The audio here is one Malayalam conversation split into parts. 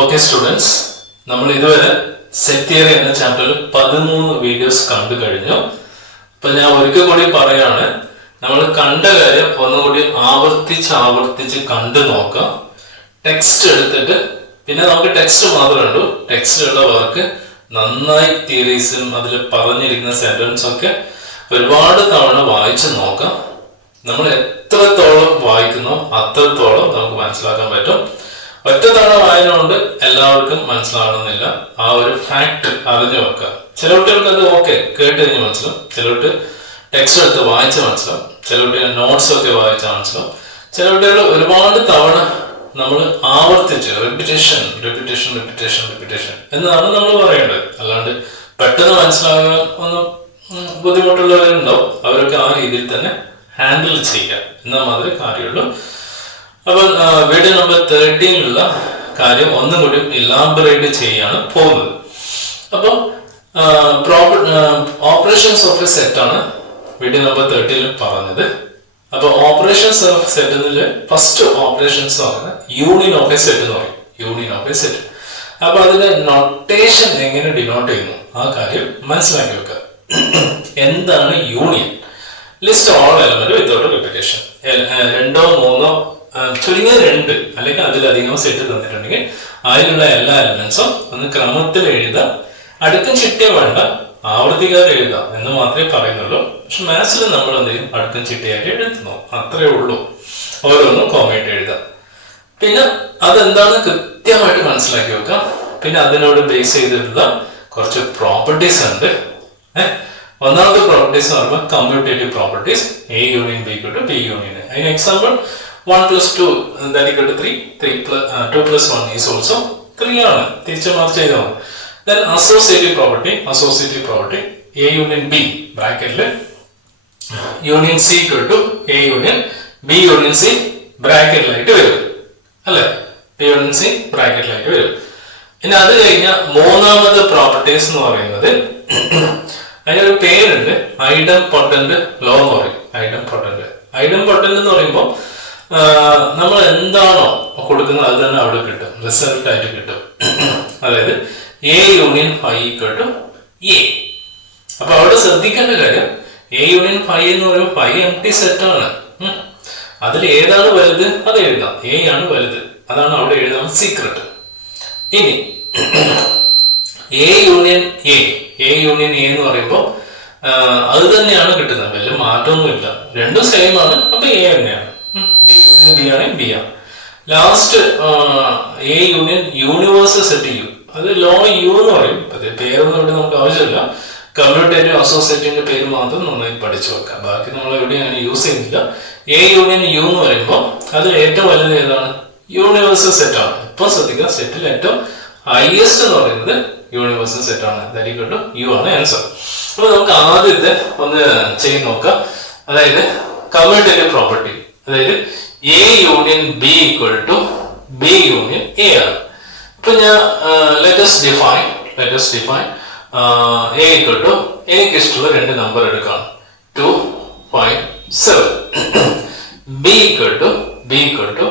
Okay students, നമ്മൾ ഇതുവരെ സെറ്റ് തിയറി എന്ന ചാപ്റ്ററിൽ 13 വീഡിയോസ് കണ്ടു കഴിഞ്ഞു. അപ്പോൾ ഞാൻ ഒരിക്കൽ കൂടി പറയാണ്, നമ്മൾ കണ്ട കാര്യം ഒന്നുകൂടി ആവർത്തിച്ച് കണ്ടു നോക്കാം. ടെക്സ്റ്റ് എടുത്തിട്ട് പിന്നെ നമുക്ക് ടെക്സ്റ്റ് മാത്രമേ ഉള്ളൂ. ടെക്സ്റ്റിലുള്ള വർക്ക് നന്നായി തിയറീസും അതിൽ പറഞ്ഞിരിക്കുന്ന സെന്റൻസ് ഒക്കെ ഒരുപാട് തവണ വായിച്ചു നോക്കാം. നമ്മൾ എത്രത്തോളം വായിക്കുന്നോ അത്രത്തോളം നമുക്ക് മനസ്സിലാക്കാൻ പറ്റും. ഒറ്റ തവണ വായന കൊണ്ട് എല്ലാവർക്കും മനസ്സിലാകണമെന്നില്ല. ആ ഒരു ഫാക്ട് അറിഞ്ഞു വെക്കുക. ചില കുട്ടികൾക്ക് അത് ഓക്കെ കേട്ട് കഴിഞ്ഞ് മനസ്സിലാവും, ചിലർക്ക് ടെക്സ്റ്റ് എടുത്ത് വായിച്ച് മനസ്സിലാവും, ചില കുട്ടികൾ നോട്ട്സ് ഒക്കെ വായിച്ച് മനസ്സിലാവും, ചില കുട്ടികൾ ഒരുപാട് തവണ നമ്മൾ ആവർത്തിച്ച് റിപ്പിറ്റേഷൻ എന്നാണ് നമ്മൾ പറയേണ്ടത്. അല്ലാണ്ട് പെട്ടെന്ന് മനസ്സിലാകാൻ ഒന്നും ബുദ്ധിമുട്ടുള്ളവരുണ്ടാവും, അവരൊക്കെ ആ രീതിയിൽ തന്നെ ഹാൻഡിൽ ചെയ്യുക എന്ന മാതിരി കാര്യമുള്ളൂ. അപ്പൊ വീഡിയോ നമ്പർ 13 കാര്യം ഒന്നും കൂടി ഇലാബറേറ്റ് ചെയ്യാണ് പോകുന്നത്. അപ്പം ഓപ്പറേഷൻസ് ഓഫ് എ സെറ്റ് ആണ് വീഡിയോ നമ്പർ 13 പറഞ്ഞത്. അപ്പൊ operations of set first operations പറയുന്നത് യൂണിയൻ ഓഫ് എ സെറ്റ് എന്ന് പറയും. Union of a set. അപ്പൊ അതിന്റെ നൊട്ടേഷൻ എങ്ങനെ ഡിനോട്ട് ചെയ്യുന്നു ആ കാര്യം മനസ്സിലാക്കി വെക്കുക. എന്താണ് union? List all element without repetition. രണ്ടോ മൂന്നോ ചുരുങ്ങിയ 2 അല്ലെങ്കിൽ അതിലധികം സെറ്റ് തന്നിട്ടുണ്ടെങ്കിൽ അതിലുള്ള എല്ലാ എലമെന്റ്സും ഒന്ന് ക്രമത്തിൽ എഴുതാം. അടുക്കും ചിട്ടയോ വേണ്ട, ആവർത്തിക്കാതെ എഴുതാം എന്ന് മാത്രമേ പറയുന്നുള്ളൂ. പക്ഷെ മാത്സിൽ നമ്മൾ എന്ത് ചെയ്യും, അടുക്കും ചിട്ടയായിട്ട് എഴുതുന്നു, അത്രേ ഉള്ളൂ. ഓരോന്നും കോമയായിട്ട് എഴുതാം. പിന്നെ അതെന്താണെന്ന് കൃത്യമായിട്ട് മനസ്സിലാക്കി വെക്കാം. പിന്നെ അതിനോട് ബേസ് ചെയ്തിട്ടുള്ള കുറച്ച് പ്രോപ്പർട്ടീസ് ഉണ്ട്. ഒന്നാമത്തെ പ്രോപ്പർട്ടീസ് എന്ന് പറയുമ്പോൾ commutative properties. A union B equal to B union. അതിന് example 1 plus 2 that equal to 3. 2 plus 1 is also 3 ആണ്. തിരിച്ചു മാർച്ച് ചെയ്താൽ മതി. Then associative property A union B ബ്രാക്കറ്റില് union C equal to A union B union C ബ്രാക്കറ്റിലായിട്ട് വരും അല്ലെ? B union C ബ്രാക്കറ്റിലായിട്ട് വരും. ഇനി അത് കഴിഞ്ഞ മൂന്നാമത്തെ പ്രോപ്പർട്ടീസ് എന്ന് പറയുന്നത് അതിനൊരു പേരുണ്ട്, ഐഡം പൊട്ടന്റ് ലോ എന്ന് പറയും. ഐഡം പൊട്ടന്റ് എന്ന് പറയുമ്പോൾ നമ്മൾ എന്താണോ കൊടുക്കുന്നത് അത് തന്നെ അവിടെ കിട്ടും, റിസൾട്ട് ആയിട്ട് കിട്ടും. അതായത് A union phi equal to A. അപ്പൊ അവിടെ ശ്രദ്ധിക്കേണ്ട കാര്യം, എ യൂണിയൻ ഫൈ എന്ന് പറയുമ്പോൾ ഫൈ എംപ്റ്റി സെറ്റ് ആണ്. അതിൽ ഏതാണ് വലുത് അത് എഴുതാം. എ ആണ് വലുത്, അതാണ് അവിടെ എഴുതാൻ സീക്രട്ട്. ഇനി എ യൂണിയൻ എ എന്ന് പറയുമ്പോൾ അത് തന്നെയാണ് കിട്ടുന്നത്, വലിയ മാറ്റമൊന്നുമില്ല, രണ്ടും സെയിം ആണ്. അപ്പൊ എ തന്നെയാണ്. ബി യൂണിയൻ ബി ആണെങ്കിൽ ബി ആണ്. Last A union universal set U, അത് ലോ യു എന്ന് പറയും. പേരൊന്നും ഇവിടെ നമുക്ക് ആവശ്യമില്ല. കമ്മ്യൂട്ടേറ്റീവ് അസോസിയേറ്റീവിന്റെ പേര് മാത്രം നന്നായി പഠിച്ചു വെക്കാം, ബാക്കി നമ്മൾ എവിടെയാണ് യൂസ് ചെയ്യുന്നില്ല. എ യൂണിയൻ യു എന്ന് പറയുമ്പോൾ അതിൽ ഏറ്റവും വലുത് ഏതാണ്? യൂണിവേഴ്സൽ സെറ്റ് ആണ്. ഇപ്പൊ ശ്രദ്ധിക്കുക, സെറ്റിൽ ഏറ്റവും ഹൈയസ്റ്റ് എന്ന് പറയുന്നത് യൂണിവേഴ്സൽ സെറ്റ് ആണ്. ദാറ്റ് ഈക്വൽ ടു യു ആണ് ആൻസർ. അപ്പൊ നമുക്ക് ആദ്യത്തെ ഒന്ന് ചെയ്ത് നോക്കാം. അതായത് കമ്മ്യൂട്ടേറ്റീവ് പ്രോപ്പർട്ടി, അതായത് A union B equal to B union A ആണ്. അപ്പൊ ഞാൻ let's define A equal to, എനിക്ക് ഇഷ്ടമുള്ള 2 നമ്പർ എടുക്കാം, 2, 5, 7. ബി ഈക്വൽ ടു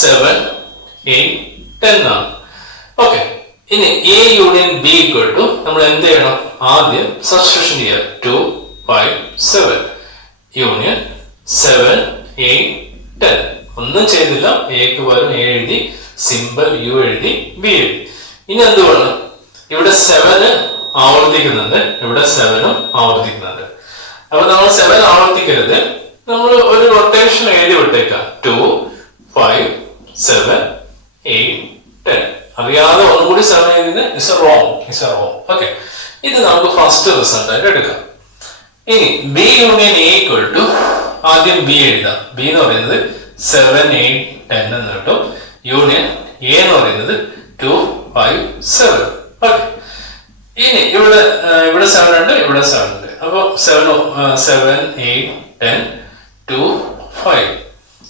7, 8, 10 ആണ്. ഓക്കെ. ഇനി A union B equal to നമ്മൾ എന്ത് ചെയ്യണം? ആദ്യം സബ്സ്റ്റിറ്റ്യൂഷൻ ചെയ്യാം. 2, 5, 7 യൂണിയൻ 7, 8, 10. ഒന്നും ചെയ്തില്ല, എക്ക് പകരം എ എഴുതി, സിമ്പിൾ യു എഴുതി, ബി എഴുതി. ഇനി എന്ത് വേണം? ഇവിടെ 7 ആവർത്തിക്കുന്നുണ്ട്, ഇവിടെ 7ഉം ആവർത്തിക്കുന്നുണ്ട്. അപ്പൊ നമ്മൾ 7 ആവർത്തിക്കരുത്, നമ്മൾ ഒരു റൊട്ടേഷൻ എഴുതി വിട്ടേക്കാം. 2, 5, 7, 8, 10. അറിയാതെ ഒന്നുകൂടി 7 എഴുതുന്നത് ഇസ് റോങ്. ഓക്കെ, ഇത് നമുക്ക് ഫസ്റ്റ് റിസൾട്ട് ആയിട്ട് എടുക്കാം. ഇനി B union A equal to, ആദ്യം ബി എഴുതാം. ബി എന്ന് പറയുന്നത് 7, 8, 10 എന്ന് കിട്ടും. യൂണിയൻ എ എന്ന് പറയുന്നത് 2, 5, 7. ഓക്കെ. ഇനി ഇവിടെ 7 ഉണ്ട്, ഇവിടെ 7 ഉണ്ട്. അപ്പൊ 7, 8, 10, 2, 5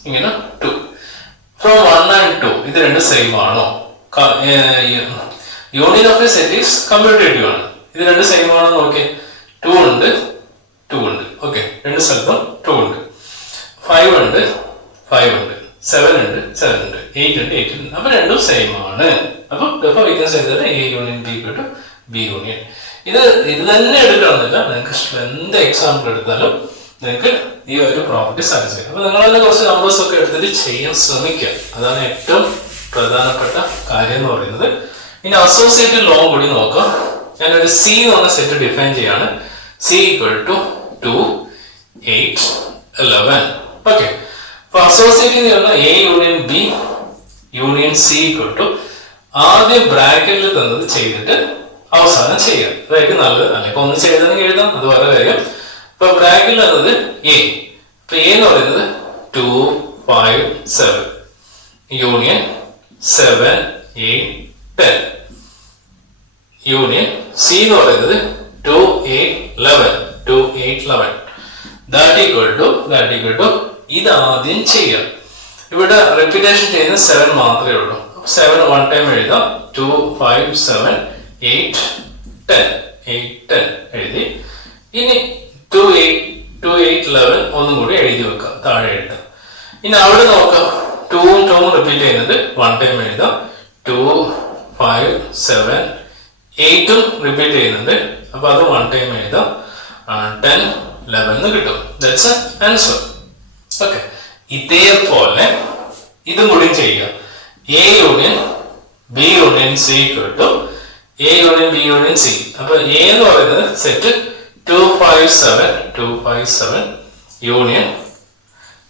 ഇങ്ങനെ 2. ഫ്രോം 1 and 2 ഇത് രണ്ടും സെയിം ആണോ? Union of a set is commutative ആണ്. ഇത് രണ്ടും സെയിം ആണോ നോക്കിയേ. 2 ഉണ്ട്. ഓക്കെ, രണ്ട് സ്ഥലത്തും 2 ഉണ്ട്. 5 ഉണ്ട്, 7 ഉണ്ട്, 7 ഉണ്ട്, 8 ഉണ്ട്. അപ്പൊ രണ്ടും സെയിം ആണ്. അപ്പോൾ therefore we can say that A union B equal to B union. ഇത് തന്നെ എടുക്കണമെന്നില്ല, നിങ്ങൾക്ക് എന്ത് എക്സാമ്പിൾ എടുത്താലും നിങ്ങൾക്ക് ഈ ഒരു പ്രോപ്പർട്ടി സാറ്റിസ്ഫൈ. അപ്പൊ നിങ്ങളെല്ലാം കുറച്ച് നമ്പേഴ്സ് ഒക്കെ എടുത്തിട്ട് ചെയ്യാൻ ശ്രമിക്കുക. അതാണ് ഏറ്റവും പ്രധാനപ്പെട്ട കാര്യം എന്ന് പറയുന്നത്. ഇനി അസോസിയേറ്റഡ് ലോ കൂടി നോക്കാം. ഞാനൊരു സി എന്ന് പറഞ്ഞ സെറ്റ് ഡിഫൈൻ ചെയ്യാണ്. C equal to 2, 8, 11. ഓക്കെ, അപ്പൊ അസോസിയേറ്റ് എന്ന് പറഞ്ഞാൽ A union B union C equal to ആദ്യം ബ്രാക്കറ്റിൽ തന്നത് ചെയ്തിട്ട് അവസാനം ചെയ്യാം. അതായിരിക്കും നല്ലത്. അല്ലെങ്കിൽ ഒന്ന് ചെയ്തെങ്കിൽ എഴുതാം, അത് വേറെ കാര്യം. ഇപ്പൊ ബ്രാക്കറ്റിൽ തന്നത് എ, ഇപ്പൊ എ എന്ന് പറയുന്നത് 2, 5, 7 യൂണിയൻ 7, 8, 10 യൂണിയൻ സി എന്ന് പറയുന്നത് 2, 8, 11 2, 8, 11 ദാറ്റ് ഈക്വൽ ടു ഇത് ആദ്യം ചെയ്യാം. ഇവിടെ റിപ്പീറ്റേഷൻ ചെയ്യുന്ന 7 മാത്രമേ ഉള്ളൂ. 7 വൺ ടൈം എഴുതാം. 2, 5, 7, 8, 10 8, 10 എഴുതി. ഇനി 2, 8, 11 ഒന്നും കൂടി എഴുതി വെക്കാം, താഴെ എഴുതാം. ഇനി അവിടെ നോക്കാം, 2 റിപ്പീറ്റ് ചെയ്യുന്നത് വൺ ടൈം എഴുതാം. 2, 5, 7, 8 റിപ്പീറ്റ് ചെയ്യുന്നുണ്ട്, അപ്പൊ അത് വൺ ടൈം എഴുതാം. 10, 11 കിട്ടും. That's answer. ഓക്കെ, ഇതേപോലെ ഇതും കൂടി ചെയ്യുക. A union B union C equal to A union B union C. അപ്പൊ എ എന്ന് പറയുന്നത് സെറ്റ് 2, 5, 7 യൂണിയൻ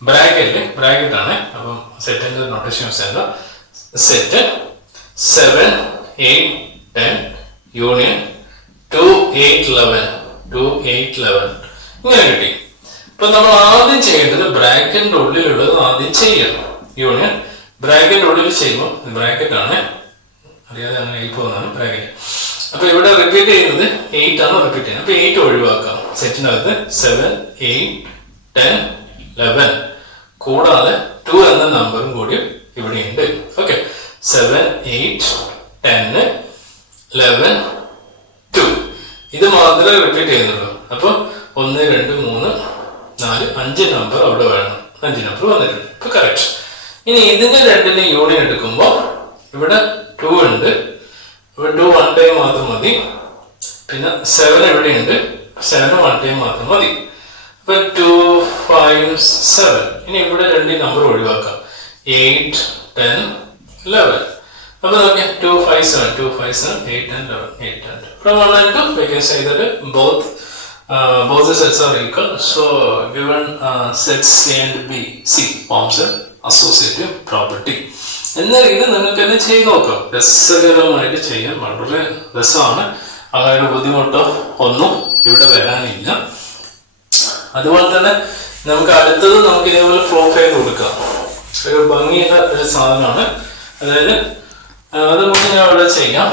ബ്രാക്കറ്റ് ആണ്. അപ്പം സെറ്റിന്റെ നൊട്ടേഷൻ യൂസ് സെറ്റ് 7, 8, 10 യൂണിയൻ 2, 8, 11 ഇങ്ങനെ കിട്ടി. ഇപ്പൊ നമ്മൾ ആദ്യം ചെയ്യേണ്ടത് ബ്രാക്കറ്റിന്റെ ഉള്ളിലുള്ളത് ആദ്യം ചെയ്യണം. യൂണിയൻ ബ്രാക്കറ്റിന്റെ ഉള്ളിൽ ചെയ്യുമ്പോൾ ബ്രാക്കറ്റ് ആണ്, അറിയാതെ അങ്ങനെ പോകുന്നതാണ് ബ്രാക്കറ്റ്. അപ്പൊ ഇവിടെ റിപ്പീറ്റ് ചെയ്യുന്നത് 8 ആണ് റിപ്പീറ്റ് ചെയ്യുന്നത്. അപ്പൊ 8 ഒഴിവാക്കാം. സെറ്റിനകത്ത് 7, 8, 10, 11 കൂടാതെ 2 എന്ന നമ്പറും കൂടി ഇവിടെ ഉണ്ട്. ഓക്കെ, 7, 8, 10, 11, 2 ഇത് മാത്രമേ റിപ്പീറ്റ് ചെയ്യുന്നുള്ളൂ. അപ്പൊ 1, 2, 3, 4, 5 നമ്പർ അവിടെ വേണം. 5 നമ്പർ വന്നിട്ടുണ്ട്. ഇപ്പൊ കറക്റ്റ്. ഇനി ഇതിന്റെ രണ്ടിന്റെ യൂണിയൻ എടുക്കുമ്പോൾ ഇവിടെ 2 ഉണ്ട്. ഇവിടെ 2 വൺ ടൈം മാത്രം മതി. പിന്നെ 7 എവിടെയുണ്ട്, 7 വൺ ടൈം മാത്രം മതി. അപ്പൊ 2, 5, 7 ഇനി ഇവിടെ രണ്ട് നമ്പർ ഒഴിവാക്കാം. 8, 10, 11 അപ്പൊ നോക്കിയാൽ 2, 5, 7 8, 10, 11 From 1 and 2 we can say that both the sets are equal. So given sets A and B, C forms an associative property. എന്നാൽ ഇത് നിങ്ങൾക്ക് തന്നെ ചെയ്ത് നോക്കാം. രസകരമായിട്ട് ചെയ്യാൻ വളരെ രസമാണ്. അങ്ങനെ ബുദ്ധിമുട്ടോ ഒന്നും ഇവിടെ വരാനില്ല. അതുപോലെ തന്നെ നമുക്ക് അടുത്തത് നമുക്ക് ഇതേപോലെ പ്രൊഫൈൽ കൊടുക്കാം. ഒരു ഭംഗിയുള്ള ഒരു സാധനമാണ്. അതായത് അത് നമുക്ക് ഞാൻ ഇവിടെ ചെയ്യാം.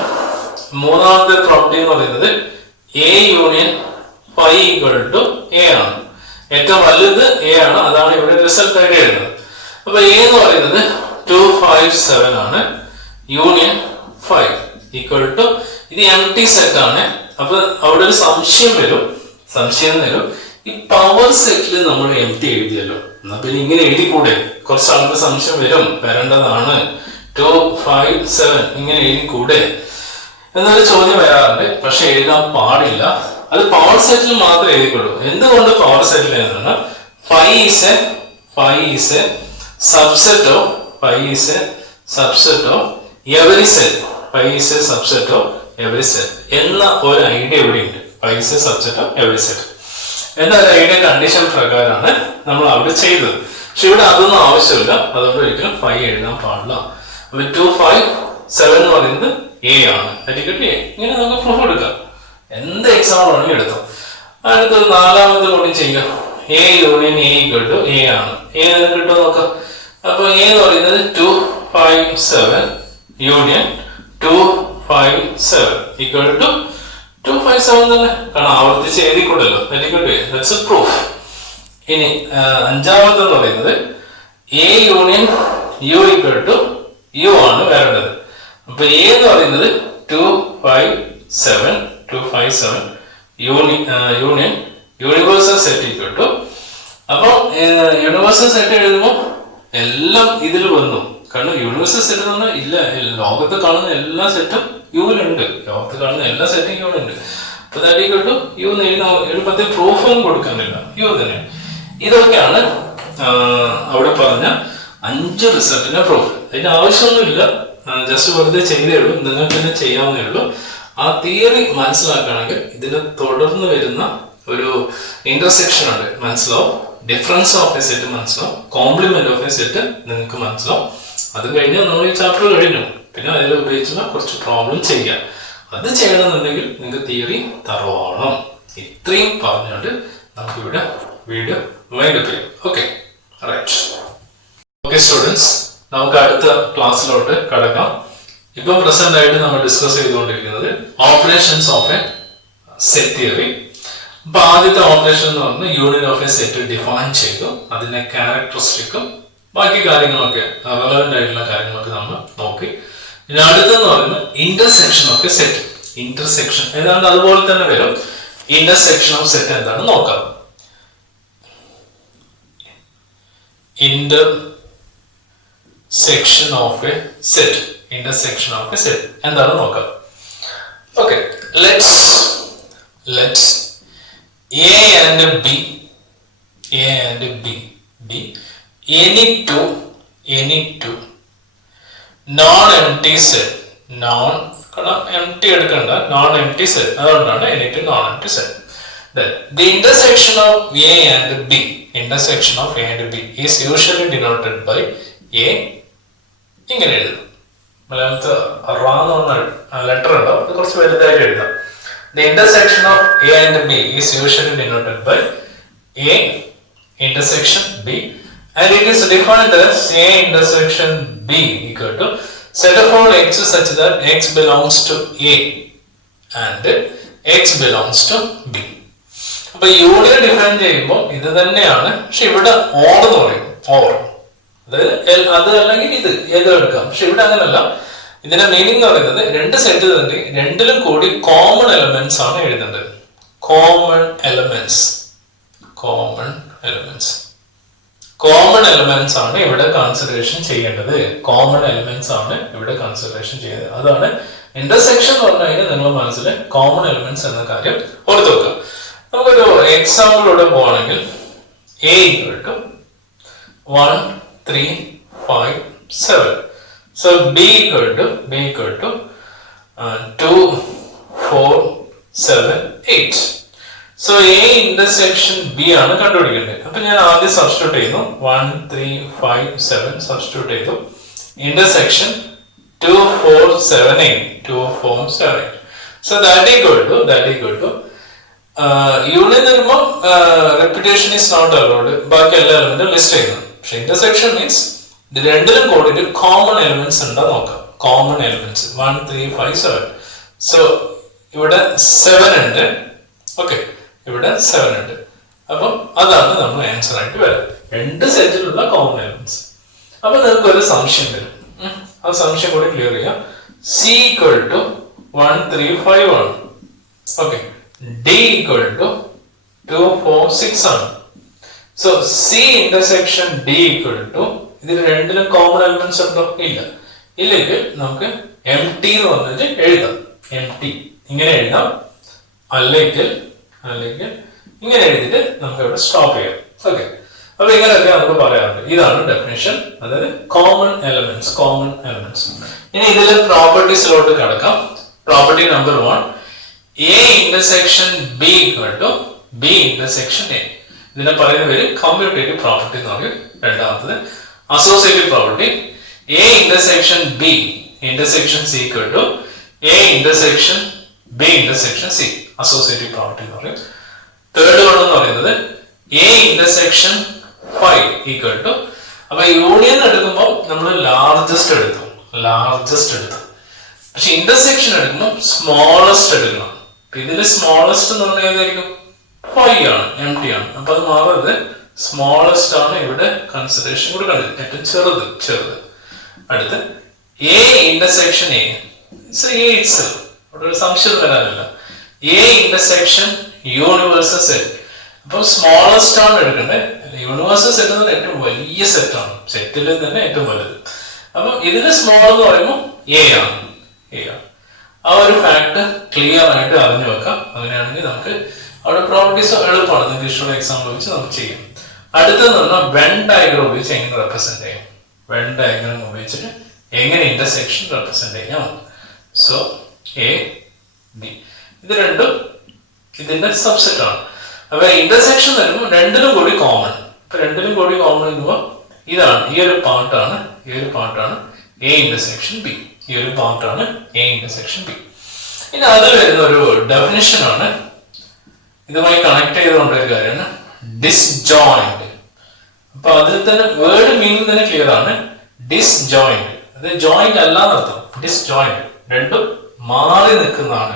മൂന്നാമത്തെ പ്രോപ്പർട്ടി എന്ന് പറയുന്നത് A union phi equal to A ആണ്. ഏറ്റവും വലുത് എ ആണ്. അതാണ് ഇവിടെ റിസൾട്ട് ആയിട്ട് എഴുതുന്നത്. അപ്പൊ എ എന്ന് പറയുന്നത് 2, 5, 7 ആണ്. യൂണിയൻ 5 ഈക്വൽ ടു ഇത് എം ടി സെറ്റ് ആണ്. അപ്പൊ അവിടെ ഒരു സംശയം വരും. ഈ പവർ സെറ്റിൽ നമ്മൾ എം ടി എഴുതിയല്ലോ, എന്നാ പിന്നെ ഇങ്ങനെ എഴുതിക്കൂടെ? കുറച്ച് ആൾക്ക് സംശയം വരേണ്ടതാണ്. 2, 5, 7 ഇങ്ങനെ എഴുതിക്കൂടെ എന്നൊരു ചോദ്യം വരാറുണ്ട്. പക്ഷെ എഴുതാൻ പാടില്ല. അത് പവർ സെറ്റിൽ മാത്രമേ എഴുതിക്കൊള്ളൂ. എന്തുകൊണ്ട് പവർ സെറ്റിൽ എഴുതുന്നത്? Five is A subset of every set. Five is A subset of every set എന്ന ഒരു ഐഡിയ ഇവിടെ ഉണ്ട്. Five is A subset of every set എന്ന ഒരു ഐഡിയ കണ്ടീഷൻ പ്രകാരമാണ് നമ്മൾ അവിടെ ചെയ്തത്. പക്ഷെ ഇവിടെ അതൊന്നും ആവശ്യമില്ല. അതുകൊണ്ട് ഒരിക്കലും 5 എഴുതാൻ പാടില്ല. 2, 5, 7 എന്ന് പറയുന്നത് എ ആണ്. കിട്ടിയേ ഇങ്ങനെ നമുക്ക് പ്രൂഫ് എടുക്കാം. എന്ത് എക്സാമ്പിൾ ആണെങ്കിൽ എടുക്കാം. അടുത്തത് നാലാമത്തെ കൂടി ചെയ്യുക. A union A equal to A ആണ്. എ കിട്ടുമോ നോക്കാം. അപ്പൊ എ എന്ന് പറയുന്നത് 2, 5, 7 യൂണിയൻ 2, 5, 7 ഈക്വൽ ടു 2, 5, 7 തന്നെ. കാരണം ആവർത്തിച്ച് എഴുതിക്കൂടല്ലോ. That's A proof. ഇനി അഞ്ചാമത്തെ എന്ന് പറയുന്നത് A union U equal to U ആണ് വരേണ്ടത്. അപ്പൊ എ എന്ന് പറയുന്നത് 2, 5, 7 union universal set equal to. അപ്പൊ യൂണിവേഴ്സൽ സെറ്റ് എഴുതുമ്പോൾ എല്ലാം ഇതിൽ വന്നു. കാരണം യൂണിവേഴ്സൽ സെറ്റ് എന്ന് പറഞ്ഞാൽ ഇല്ല, ലോകത്ത് കാണുന്ന എല്ലാ സെറ്റും യുവിലുണ്ട്, ലോകത്ത് കാണുന്ന എല്ലാ സെറ്റും യുവിലുണ്ട്. അപ്പൊ ദാറ്റ് ഈക്വൽ ടു യു എളുപ്പത്തിൽ പ്രൂഫും കൊടുക്കുന്നില്ല, യു തന്നെ. ഇതൊക്കെയാണ് അവിടെ പറഞ്ഞ 5 റിസൾട്ടിന്റെ പ്രൂഫ്. അതിന്റെ ആവശ്യമൊന്നുമില്ല, ജസ്റ്റ് വെറുതെ ചെയ്തേ ഉള്ളൂ, നിങ്ങൾക്ക് തന്നെ ചെയ്യാവുന്നേ ഉള്ളൂ. ആ തിയറി മനസ്സിലാക്കുകയാണെങ്കിൽ ഇതിനെ തുടർന്ന് വരുന്ന ഒരു ഇന്റർസെക്ഷൻ ഉണ്ട്, മനസ്സിലാവും. ഡിഫറൻസ് ഓഫ് എ സെറ്റ് മനസ്സിലാവും, കോംപ്ലിമെന്റ് ഓഫ് എ സെറ്റ് നിങ്ങൾക്ക് മനസ്സിലാവും. അത് കഴിഞ്ഞാൽ നമ്മൾ ഈ ചാപ്റ്റർ കഴിഞ്ഞു. പിന്നെ അതിൽ ഉപയോഗിച്ചുള്ള കുറച്ച് പ്രോബ്ലം ചെയ്യാം. അത് ചെയ്യണമെന്നുണ്ടെങ്കിൽ നിങ്ങൾക്ക് തിയറി തറവാണം. ഇത്രയും പറഞ്ഞുകൊണ്ട് നമുക്കിവിടെ വീഡിയോ വൈൻഡപ്പ് ചെയ്യാം. Okay, right. ഓക്കെ സ്റ്റുഡൻസ്, നമുക്ക് അടുത്ത ക്ലാസ്സിലോട്ട് കടക്കാം. ഇപ്പം പ്രസന്റ് ആയിട്ട് നമ്മൾ ഡിസ്കസ് ചെയ്തുകൊണ്ടിരിക്കുന്നത് operations of a set theory. അപ്പൊ ആദ്യത്തെ ഓപ്പറേഷൻ എന്ന് പറഞ്ഞാൽ union of a set define ചെയ്തു, അതിന്റെ ക്യാരക്ടറിസ്റ്റിക്കും ബാക്കി കാര്യങ്ങളൊക്കെ റെലവെന്റ് ആയിട്ടുള്ള കാര്യങ്ങളൊക്കെ നമ്മൾ നോക്കി. ഇനി അടുത്തെന്ന് പറയുന്നത് intersection of a set. Intersection ഏതാണ്ട് അതുപോലെ തന്നെ വരും. ഇന്റർസെക്ഷൻ ഓഫ് സെറ്റ് എന്താണ് നോക്കാം. Intersection of a set, intersection of a set എന്താണ് നോക്കാം. Okay, let's A and B be any two non-empty set, empty എടുക്കണ്ട, non-empty set, അതുകൊണ്ടാണ് any two non-empty set. Then the intersection of A and B, intersection of A and B is usually denoted by A. ഇങ്ങനെ എഴുതും. മലയാളത്തിൽ റ എന്ന് പറഞ്ഞ ലെറ്റർ ഉണ്ടാവും, അത് കുറച്ച് വലുതായിട്ട് എഴുതാം. The intersection of A and B is usually denoted by A intersection B, and it is defined as A intersection B equal to set of all x such that x belongs to A and x belongs to B. അപ്പൊ യൂണിയൻ ഡിഫൈൻ ചെയ്യുമ്പോൾ ഇത് തന്നെയാണ്, പക്ഷെ ഇവിടെ ഓർ എന്ന് പറയും. ഓർ അതായത് അത് അല്ലെങ്കിൽ ഇത് ഏതോ എടുക്കാം, പക്ഷെ ഇവിടെ അങ്ങനല്ല. ഇതിന്റെ മീനിങ് എന്ന് പറയുന്നത് രണ്ട് സെറ്റ് തന്നെ, രണ്ടിലും കൂടി കോമൺ എലമെന്റ്സ് ആണ് എഴുതേണ്ടത്. കോമൺ എലമെന്റ്സ് ആണ് ഇവിടെ കൺസിഡറേഷൻ ചെയ്യേണ്ടത്. കോമൺ എലമെന്റ്സ് ആണ് ഇവിടെ കൺസിഡറേഷൻ ചെയ്യേണ്ടത്. അതാണ് ഇന്റർസെക്ഷൻ എന്ന് പറഞ്ഞു കഴിഞ്ഞാൽ നിങ്ങളുടെ മനസ്സിൽ കോമൺ എലമെന്റ്സ് എന്ന കാര്യം ഓർത്ത് വെക്കുക. നമുക്കൊരു എക്സാമ്പിളിലൂടെ പോവാണെങ്കിൽ A = 1 3 5 7. So B equal to 2 4 7 8. So A intersection B ആണ് കണ്ടുപിടിക്കേണ്ടത്. അപ്പൊ ഞാൻ ആദ്യം സബ്സ്റ്റിറ്റ്യൂട്ട് ചെയ്യുന്നു. 1 3 5 7 സബ്സ്റ്റിറ്റ്യൂട്ട് ചെയ്തു. Intersection 2 4 7 8 2 4 7 8. So that equal to union വരുമ്പോൾ റെപ്പിറ്റേഷൻ ഈസ് നോട്ട് അലൗഡ്, ബാക്കി എല്ലാ എലമെന്റും ലിസ്റ്റ് ചെയ്യുന്നു. പക്ഷെ ഇന്റർസെക്ഷൻ മീൻസ് ഇത് രണ്ടിലും കൂടിയിട്ട് കോമൺ എലമെന്റ്സ് ഉണ്ടോ നോക്കാം. Common elements 1 3 5 7. സോ ഇവിടെ 7 ഉണ്ട്. ഓക്കെ, ഇവിടെ 7 ഉണ്ട്. അപ്പം അതാണ് നമ്മൾ ആൻസർ ആയിട്ട് വരാം, രണ്ട് സെറ്റിലുള്ള കോമൺ എലമെന്റ്സ്. അപ്പൊ നിങ്ങൾക്ക് ഒരു സംശയം വരും, ആ സംശയം കൂടി ക്ലിയർ ചെയ്യാം. C = 1 3 5 ആണ്. ഓക്കെ, D = 2 4 6 ആണ്. സോ C intersection D = ഇതിൽ രണ്ടിലും കോമൺ എലമെന്റ്സ് ഉണ്ടോ? ഇല്ല. ഇല്ലെങ്കിൽ നമുക്ക് empty എന്ന് പറഞ്ഞിട്ട് എഴുതാം. empty ഇങ്ങനെ എഴുതാം, അല്ലെങ്കിൽ ഇങ്ങനെ എഴുതിയിട്ട് നമുക്ക് ഇവിടെ സ്റ്റോപ്പ് ചെയ്യാം. ഓക്കെ, അപ്പൊ ഇങ്ങനെയൊക്കെ നമുക്ക് പറയാറുണ്ട്. ഇതാണ് ഡെഫിനിഷൻ, അതായത് കോമൺ എലമെന്റ്സ്. ഇനി ഇതിലെ പ്രോപ്പർട്ടീസിലോട്ട് കിടക്കാം. Property number 1, A intersection B = B intersection A. ഇതിനെ പറയുന്ന പേര് കമ്മ്യൂട്ടേറ്റീവ് പ്രോപ്പർട്ടി എന്ന് പറയും. രണ്ടാമത്തത് associative property, A intersection B intersection C = A intersection B intersection C, associative property എന്ന് പറയും. തേർഡ് വൺ എന്ന് പറയുന്നത് A intersection phi = അപ്പൊ യൂണിയൻ എടുക്കുമ്പോൾ നമ്മൾ ലാർജസ്റ്റ് എടുത്തു, പക്ഷെ ഇന്റർസെക്ഷൻ എടുക്കുമ്പോൾ സ്മോളസ്റ്റ് എടുക്കണം. ഇതിൽ സ്മോളസ്റ്റ് എന്ന് പറഞ്ഞാൽ ഏതായിരിക്കും? ഫൈ ആണ്, empty ആണ്. അപ്പൊ അത് മാറരുത്, സ്മോളസ്റ്റ് ആണ് ഇവിടെ കൺസിഡറേഷൻ കൊടുക്കേണ്ടത്, ഏറ്റവും ചെറുത്. അടുത്ത് A intersection A, അവിടെ ഒരു സംശയം വരാനില്ല. A intersection universal set. അപ്പൊ സ്മോളസ്റ്റ് ആണ് എടുക്കേണ്ടത്. യൂണിവേഴ്സൽ സെറ്റ് എന്ന് പറഞ്ഞാൽ ഏറ്റവും വലിയ സെറ്റാണ്, സെറ്റിൽ തന്നെ ഏറ്റവും വലുത്. അപ്പം ഇതിന് സ്മോൾ എന്ന് പറയുമ്പോൾ എ ആണ്. ആ ഒരു ഫാക്ട് ക്ലിയർ ആയിട്ട് അറിഞ്ഞു വെക്കാം. അങ്ങനെയാണെങ്കിൽ നമുക്ക് അവിടെ പ്രോപ്പർട്ടീസ് എളുപ്പമാണ്. നിങ്ങൾക്ക് ഇഷ്ടമുള്ള എക്സാമ്പിൾ വെച്ച് നമുക്ക് ചെയ്യാം. അടുത്തെന്ന് പറഞ്ഞാൽ വെൻ ഡയഗ്രം ഉപയോഗിച്ച് എങ്ങനെ റെപ്രസെന്റ് ചെയ്യാം. വെൻ ഡയഗ്രം ഉപയോഗിച്ചിട്ട് എങ്ങനെ ഇന്റർസെക്ഷൻ റെപ്രസെന്റ് ചെയ്യാം. സോ എ ബി ഇത് രണ്ടും ഇതിന്റെ സബ്സെറ്റ് ആണ്. അപ്പൊ ഇന്റർസെക്ഷൻ വരുമ്പോൾ രണ്ടിലും കൂടി കോമൺ. ഇപ്പൊ രണ്ടിലും കൂടി കോമൺ വരുമ്പോൾ ഇതാണ്, ഈ ഒരു പാർട്ടാണ് എ ഇന്റർസെക്ഷൻ ബി. ഈ ഒരു പാർട്ടാണ് എ ഇന്റർസെക്ഷൻ ബി. ഇനി അതിൽ വരുന്ന ഒരു ഡെഫിനിഷൻ ആണ്, ഇതുമായി കണക്ട് ചെയ്തുകൊണ്ട് ഒരു കാര്യമാണ് ഡിസ്ജോയിന്റ്. അപ്പൊ അതിൽ തന്നെ വേർഡ് മീനിങ് തന്നെ ക്ലിയർ ആണ്. ഡിസ്ജോയിന്റ് അത് ജോയിന്റ് അല്ല എന്നർത്ഥം. ഡിസ്ജോയിന്റ് രണ്ടും മാറി നിൽക്കുന്നതാണ്.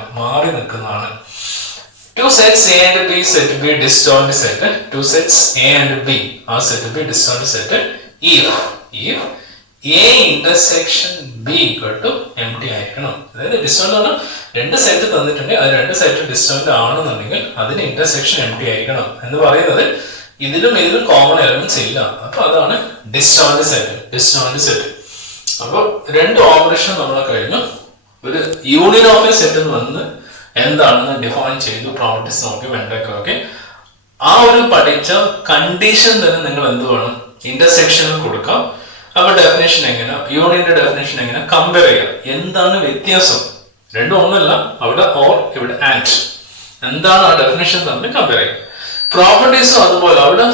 Two sets A and B set to be disjoint set. Two sets A and B are said to be disjoint set if A intersection B equal to empty ആയിരിക്കണം. അതായത് ഡിസ്റ്റോയിന്റ് ആണ്, രണ്ട് സെറ്റ് തന്നിട്ടുണ്ട്, അത് രണ്ട് സെറ്റ് ഡിസ്റ്റോയിന്റ് ആണെന്നുണ്ടെങ്കിൽ അതിന് ഇന്റർസെക്ഷൻ എംപ്റ്റി ആയിരിക്കണം എന്ന് പറയുന്നത് ഇതിലും കോമൺ എലമെന്റ്സ് ഇല്ല. അപ്പൊ അതാണ് ഡിസ്റ്റോയിന്റ് സെറ്റ്. അപ്പൊ രണ്ട് ഓപ്പറേഷൻ നമ്മളെ കഴിഞ്ഞു. ഒരു യൂണിയൻ ഓഫ് എ സെറ്റ് എന്ന് വന്ന് എന്താണെന്ന് ഡിഫൈൻ ചെയ്തു, പ്രോപ്പർട്ടീസ് നോക്കി, വെണ്ടൊക്കെ ആ ഒരു പഠിച്ച കണ്ടീഷൻ തന്നെ നിങ്ങൾ എന്ത് വേണം, ഇന്റർസെക്ഷനിൽ കൊടുക്കാം. അപ്പൊ ഡെഫിനേഷൻ എങ്ങനെ, യൂണിയന്റെ ഡെഫിനേഷൻ എങ്ങനെ കമ്പയർ ചെയ്യാം, എന്താണ് വ്യത്യാസം, രണ്ടും ഒന്നല്ല, അവിടെ ഓർ ഇവിടെ ആൻഡ്, എന്താണ് ആ ഡെഫിനേഷൻ തമ്മിൽ കമ്പയർ ചെയ്യാം. പ്രോപ്പർട്ടീസും അതുപോലെ, അവിടെ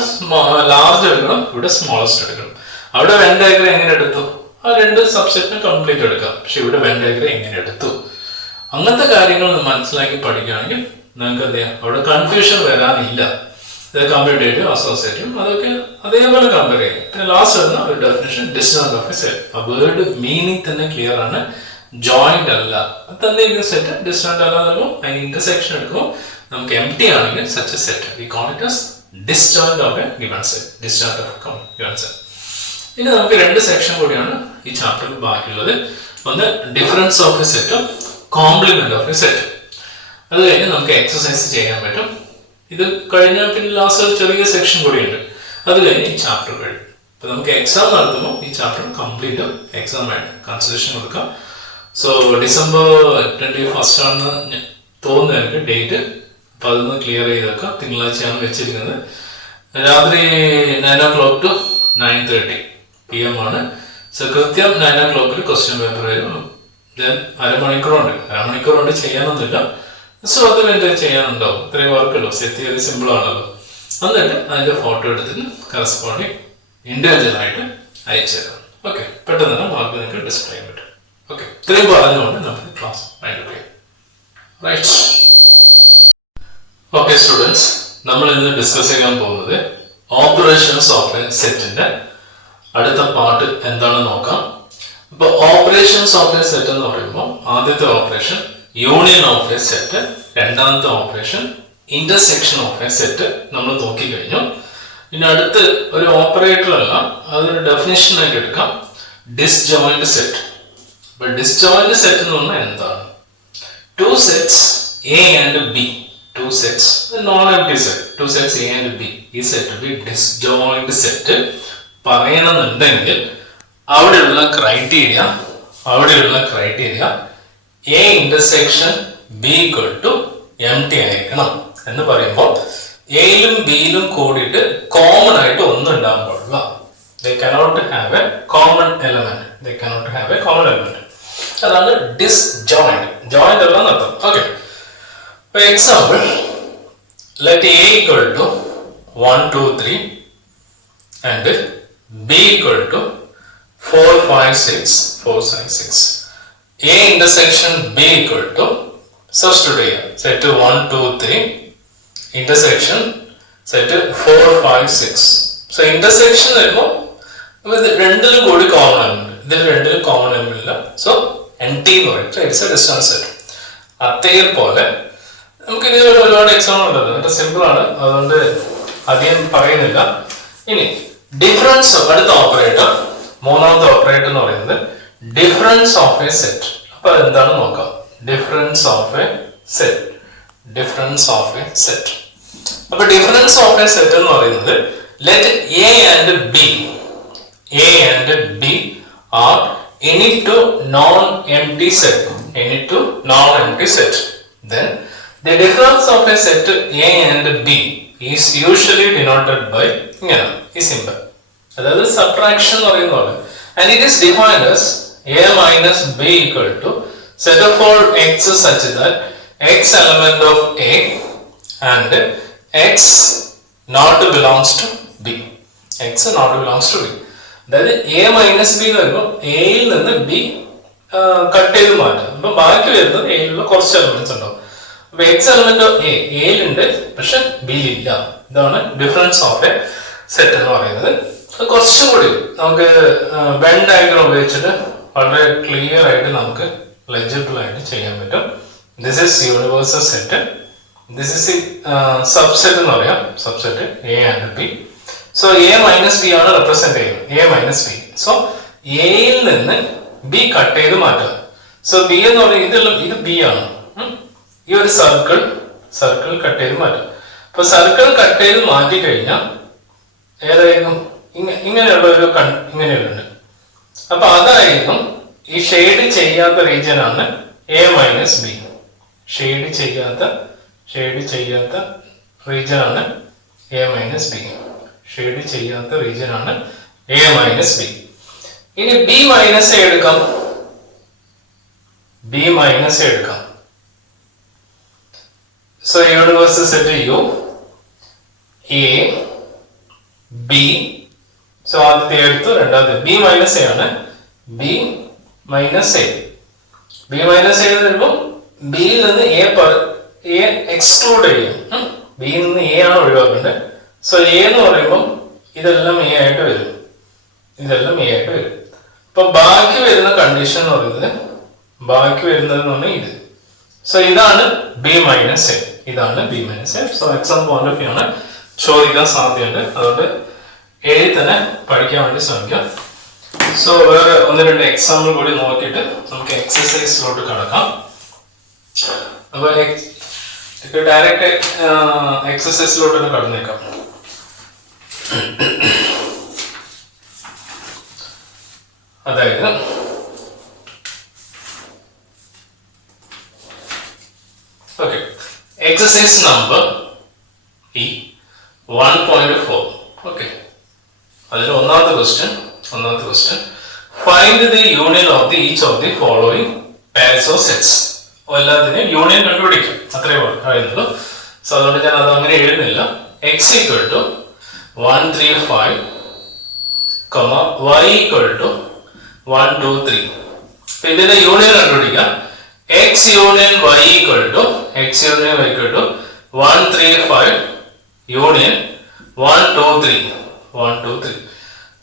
ലാർജ് എടുക്കണം, ഇവിടെ സ്മോളസ്റ്റ് എടുക്കണം. അവിടെ വെൻ ഡയഗ്രം എങ്ങനെ എടുത്തു, ആ രണ്ട് സബ്സെറ്റിന് കംപ്ലീറ്റ് എടുക്കാം. പക്ഷെ ഇവിടെ വെൻ ഡയഗ്രം എങ്ങനെ എടുത്തു, അങ്ങനത്തെ കാര്യങ്ങൾ മനസ്സിലാക്കി പഠിക്കുകയാണെങ്കിൽ നിങ്ങൾക്ക് എന്ത് ചെയ്യാം, അവിടെ കൺഫ്യൂഷൻ വരാനില്ല. കമ്പ്യൂട്ടേറ്റീവ്, അസോസിയേറ്റീവ് അതൊക്കെ അതേപോലെ കമ്പയർ ചെയ്യാം. പിന്നെ ലാസ്റ്റ് വരുന്ന ഒരു ഡെഫിനേഷൻ ഡിസ്റ്റോയിന്റ് ഓഫ് എ സെറ്റ്. ആ വേർഡ് മീനിങ് തന്നെ ക്ലിയർ ആണ്, ജോയിന്റ് അല്ല. തന്നിരിക്കുന്ന സെറ്റ് ഡിസ്റ്റോയിന്റ് അല്ല എന്ന് അതിന് ഇന്റർസെക്ഷൻ എടുക്കുമ്പോൾ നമുക്ക് എംപ്റ്റി ആണെങ്കിൽ such a set we call it as disjoint of a given set. ഇനി നമുക്ക് രണ്ട് സെക്ഷൻ കൂടിയാണ് ഈ ചാപ്റ്ററിൽ ബാക്കിയുള്ളത്. ഒന്ന് ഡിഫറൻസ് ഓഫ് എ സെറ്റും കോംപ്ലിമെന്റ് ഓഫ് എ സെറ്റ്. അത് കഴിഞ്ഞ് നമുക്ക് എക്സസൈസ് ചെയ്യാൻ പറ്റും. ഇത് കഴിഞ്ഞാൽ പിന്നെ ലാസ്റ്റ് ഒരു ചെറിയ സെക്ഷൻ കൂടിയുണ്ട്. അത് കഴിഞ്ഞ് ഈ ചാപ്റ്റർ കഴിയും. അപ്പൊ നമുക്ക് എക്സാം നടത്തുമ്പോൾ ഈ ചാപ്റ്റർ കംപ്ലീറ്റ് എക്സാം ആയിട്ട് കൺസിഡറേഷൻ കൊടുക്കാം. സോ December 21 ആണെന്ന് തോന്നുന്നു എനിക്ക് ഡേറ്റ്. അപ്പൊ അതൊന്ന് ക്ലിയർ ചെയ്ത് വെക്കാം. തിങ്കളാഴ്ചയാണ് വെച്ചിരിക്കുന്നത്. രാത്രി 9 o'clock to 9:30 PM ആണ്. സോ കൃത്യം 9 o'clock ക്വസ്റ്റ്യൻ പേപ്പർ വരും. അരമണിക്കൂർ കൊണ്ട് ചെയ്യാനൊന്നുമില്ല. സോ അത് എൻജോയ് ചെയ്യാനുണ്ടാവും. ഇത്രയും വർക്കുള്ളൂ, സെറ്റ് ചെയ്ത് സിമ്പിൾ ആണല്ലോ. എന്നിട്ട് അതിന്റെ ഫോട്ടോ എടുത്തിട്ട് കറസ്പോണ്ടിങ് ഇൻഡിവിജ്വൽ ആയിട്ട് അയച്ചു തരാം. ഓക്കെ, പെട്ടെന്ന് തന്നെ മാർക്ക് നിങ്ങൾക്ക് ഡിസ്പ്ലേ ചെയ്യാൻ പറ്റും. ഓക്കെ, ഇത്രയും പറഞ്ഞുകൊണ്ട് നമുക്ക് ക്ലാസ് വൈൻഡ് അപ്പ് ചെയ്യാം. റൈറ്റ്. ഓക്കെ സ്റ്റുഡൻസ്, നമ്മൾ ഇന്ന് ഡിസ്കസ് ചെയ്യാൻ പോകുന്നത് ഓപ്പറേഷൻസ് ഓഫ് എ സെറ്റിന്റെ അടുത്ത പാർട്ട് എന്താണെന്ന് നോക്കാം. ഇപ്പൊ ഓപ്പറേഷൻസ് ഓഫ് എ സെറ്റ് എന്ന് പറയുമ്പോൾ ആദ്യത്തെ operation union of a set, രണ്ടാമത്തെ operation intersection of a set നമ്മൾ നോക്കിക്കഴിഞ്ഞു. ഇനി അടുത്ത് ഒരു ഓപ്പറേറ്റർ അല്ല, അതൊരു ഡെഫിനിഷൻ ആയിട്ട് എടുക്കാം, ഡിസ്ജോയിന്റ് സെറ്റ്. ഇപ്പൊ ഡിസ്ജോയിന്റ് സെറ്റ് എന്ന് പറഞ്ഞാൽ എന്താണ്? Two sets A and B, two sets non empty set, two sets A and B, ഈ സെറ്റ് ബി ഡിസ്ജോയിന്റ് സെറ്റ് പറയണമെന്നുണ്ടെങ്കിൽ അവിടെയുള്ള criteria A intersection B equal to empty ആയിരിക്കണം എന്ന് പറയുമ്പോൾ എയിലും ബിയിലും കൂടിയിട്ട് കോമൺ ആയിട്ട് ഒന്നും ഉണ്ടാകാൻ പാടില്ല. They cannot have a common element. അതാണ് ഡിസ്ജോയിന്റ്. ജോയിന്റ് അല്ല എന്നർത്ഥം. Okay, for example let A equal to 1 2 3 and B equal to 4 5 6. A intersection B equal to substitute ചെയ്യാം. set 1 2 3 intersection set 4 5 6. so intersection വരുമ്പോൾ രണ്ടിലും കൂടി കോമൺ എലമെന്റ്, ഇതിൽ രണ്ടിലും കോമൺ എലമെന്റ് ഇല്ല. സോ empty എന്ന് പറയും. It's A distance set. അതേപോലെ നമുക്ക് ഇതേപോലെ ഒരുപാട് എക്സാമ്പിൾ ഉണ്ടല്ലോ, വളരെ സിമ്പിൾ ആണ്, അതുകൊണ്ട് അധികം പറയുന്നില്ല. ഇനി ഡിഫറൻസ്, അടുത്ത ഓപ്പറേറ്റർ, മൂന്നാമത്തെ ഓപ്പറേറ്റർ എന്ന് പറയുന്നത് ഡിഫറൻസ് ഓഫ് എ സെറ്റ്. അപ്പൊ എന്താണ് നോക്കാം. Difference of a set. അപ്പൊ ഡിഫറൻസ് ഓഫ് എ സെറ്റ് എന്ന് പറയുന്നത് let A and B are any two non-empty set. Any two non-empty set. Then the difference of a set A and B is usually denoted by is simple. That is subtraction or and it is defined as A minus B equal to set of all x such that x element of A and x not belongs to B. X not belongs to B. അതായത് എ മൈനസ് ബി എന്ന് പറയുമ്പോൾ എയിൽ നിന്ന് ബി കട്ട് ചെയ്ത് മാറ്റാം. അപ്പൊ ബാക്കി വരുന്നത് എയിലുള്ള കുറച്ച് എലമെന്റ്സ് ഉണ്ടാവും. അപ്പൊ എക്സ് എലമെന്റ് എയിലുണ്ട് പക്ഷെ ബിയിലില്ല. ഇതാണ് ഡിഫറൻസ് ഓഫ് എ സെറ്റ് എന്ന് പറയുന്നത്. കുറച്ചും കൂടി നമുക്ക് വെൻ ഡയഗ്രം ഉപയോഗിച്ചിട്ട് വളരെ ക്ലിയർ ആയിട്ട് നമുക്ക് ലെജിബിൾ ആയിട്ട് ചെയ്യാൻ പറ്റും. This is universal set. This is subset എന്ന് പറയാം. Subset A and B. So A minus B ആണ് റെപ്രസെന്റ് ചെയ്യുന്നത്. A minus B. സോ എയിൽ നിന്ന് ബി കട്ട് ചെയ്ത് മാറ്റുക. സോ ബി എന്ന് പറയുന്നത് ഇത് ബി ആണ്. ഈ ഒരു സർക്കിൾ കട്ട് ചെയ്ത് മാറ്റുക. അപ്പൊ സർക്കിൾ കട്ട് ചെയ്ത് മാറ്റി കഴിഞ്ഞാൽ ഏതായിരിക്കും ഇങ്ങനെയുള്ള ഒരു ഇങ്ങനെയുണ്ട്. അപ്പൊ അതായിരിക്കും ഈ ഷെയ്ഡ് ചെയ്യാത്ത റീജിയൻ ആണ് എ മൈനസ് ബി. ഷെയ്ഡ് ചെയ്യാത്ത റീജിയൻ ആണ് എ മൈനസ് ബി. ഷെയ്ഡ് ചെയ്യാത്ത റീജിയൻ ആണ് എ മൈനസ് ബി. ഇനി ബി മൈനസ് എ എടുക്കാം. So universal set U A B. So ആദ്യത്തെ എടുത്തു, രണ്ടാമത്തെ ബി മൈനസ് എ ആണ്. ബി മൈനസ് എ വരുമ്പോൾ ബിയിൽ നിന്ന് എ എക്സ്ക്ലൂഡ് ചെയ്യും. ബിയിൽ നിന്ന് എ ആണ് ഒഴിവാക്കേണ്ടത്. സോ എ എന്ന് പറയുമ്പോൾ ഇതെല്ലാം എ ആയിട്ട് വരും. അപ്പൊ ബാക്കി വരുന്ന കണ്ടീഷൻ എന്ന് പറയുന്നത് ഇത്. സോ ഇതാണ് B minus A. So exam point of view ആണ്, ചോദിക്കാൻ സാധ്യതയുണ്ട്. അതുകൊണ്ട് എഴുതി തന്നെ പഠിക്കാൻ വേണ്ടി ശ്രമിക്കാം. സോ വേറെ ഒന്ന് രണ്ട് എക്സാമ്പിൾ കൂടി നോക്കിയിട്ട് നമുക്ക് എക്സസൈസിലോട്ട് കടക്കാം. അപ്പൊ ഡയറക്റ്റ് എക്സസൈസിലോട്ട് തന്നെ കടന്നേക്കാം. അതായത് ഓക്കെ, എക്സസൈസ് നമ്പർ 1.4. ഓക്കെ, അതിൽ ഒന്നാമത്തെ question find the union of the each of the following pairs of sets. എല്ലാത്തിനും യൂണിയൻ കണ്ടുപിടിക്കും, അത്രേ പറയുന്നുള്ളൂ. സോ അതുകൊണ്ട് ഞാൻ അത് അങ്ങനെ എഴുതുന്നില്ല. X equal to 1 3 5 y equal to 1 2 3. ഇതിന്റെ യൂണിയൻ കണ്ടുപിടിക്കാം. x union y equal to 1 3 5 union 1 2 3.